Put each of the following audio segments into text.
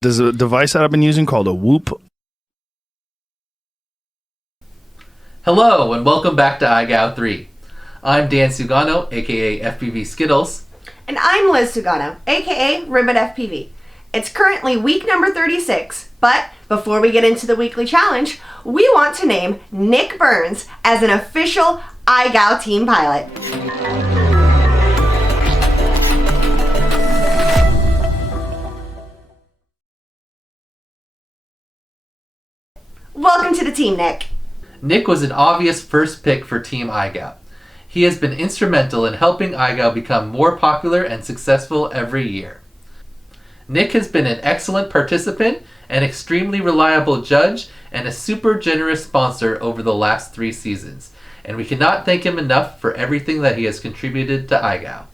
There's a device that I've been using called a Whoop. Hello and welcome back to IGOW3. I'm Dan Sugano, aka FPV Skittles. And I'm Liz Sugano, aka Ribbit FPV. It's currently week number 36, but before we get into the weekly challenge, we want to name Nick Burns as an official IGOW team pilot. Welcome to the team, Nick. Nick was an obvious first pick for Team IGOW. He has been instrumental in helping IGOW become more popular and successful every year. Nick has been an excellent participant, an extremely reliable judge, and a super generous sponsor over the last 3 seasons, and we cannot thank him enough for everything that he has contributed to IGOW.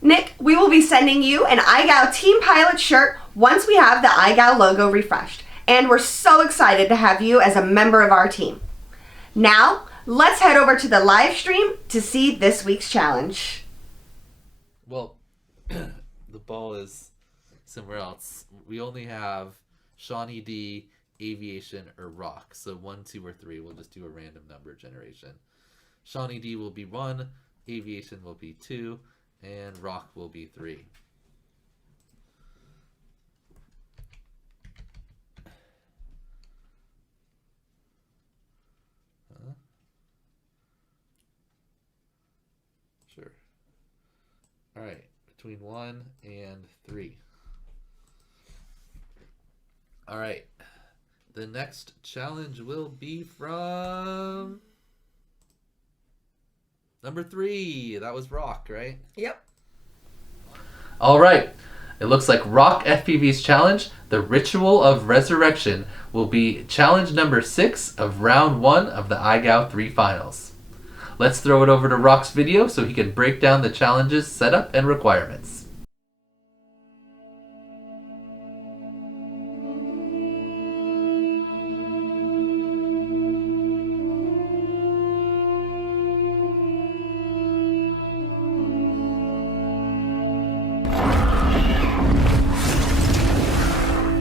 Nick, we will be sending you an IGOW team pilot shirt once we have the IGOW logo refreshed, and we're so excited to have you as a member of our team. Now, let's head over to the live stream to see this week's challenge. Well, the ball is somewhere else. We only have Shawnee D, Aviation, or Rock. So 1, 2, or 3. We'll just do a random number generation. Shawnee D will be 1, Aviation will be 2, and Rock will be 3. Sure. All right, between 1 and 3. All right, the next challenge will be from number 3. That was Rock, right? Yep. All right, it looks like Rock FPV's challenge, the Ritual of Resurrection, will be challenge number 6 of round 1 of the IGOW3 finals. Let's throw it over to Rock's video so he can break down the challenge's setup and requirements.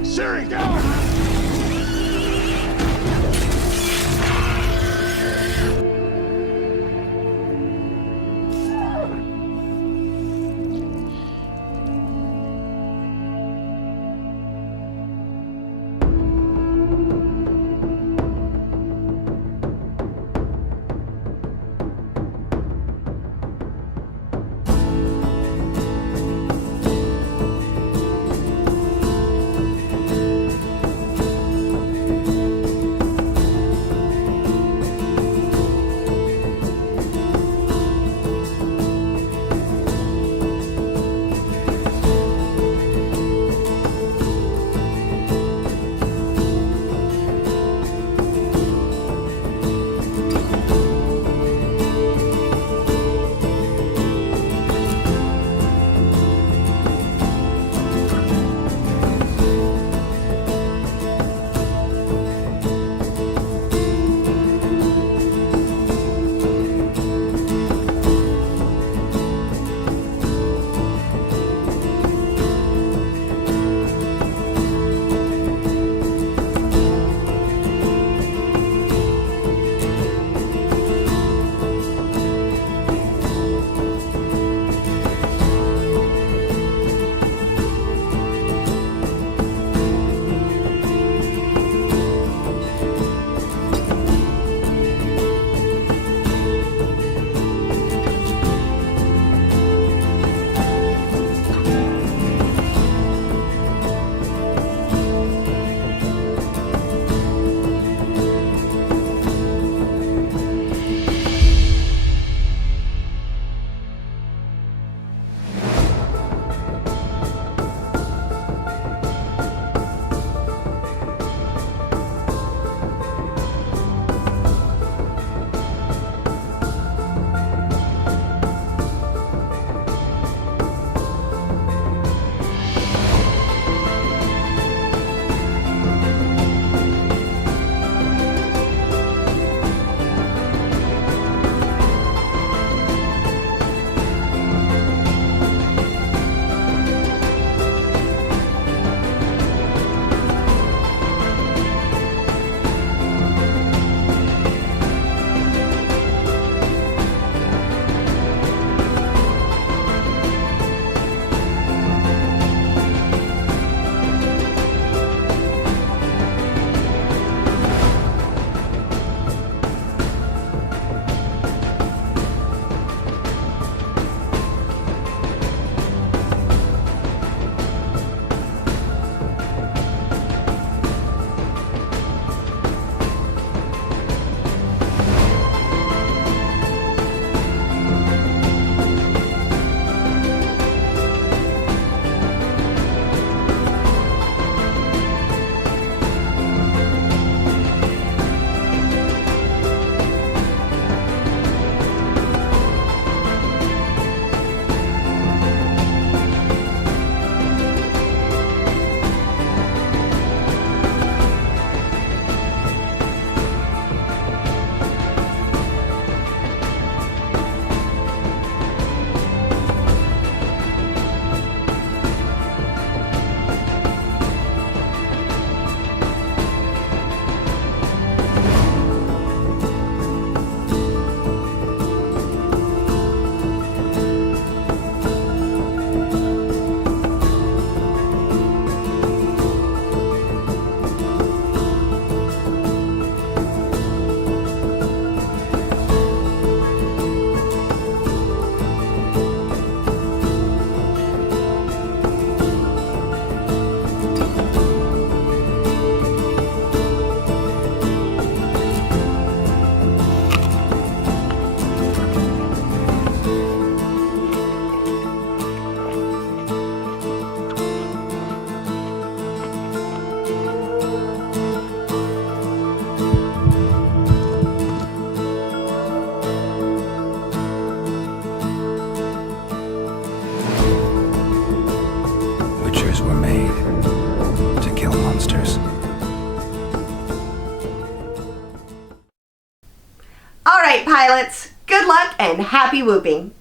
Siri, down! All right, pilots, good luck and happy whooping.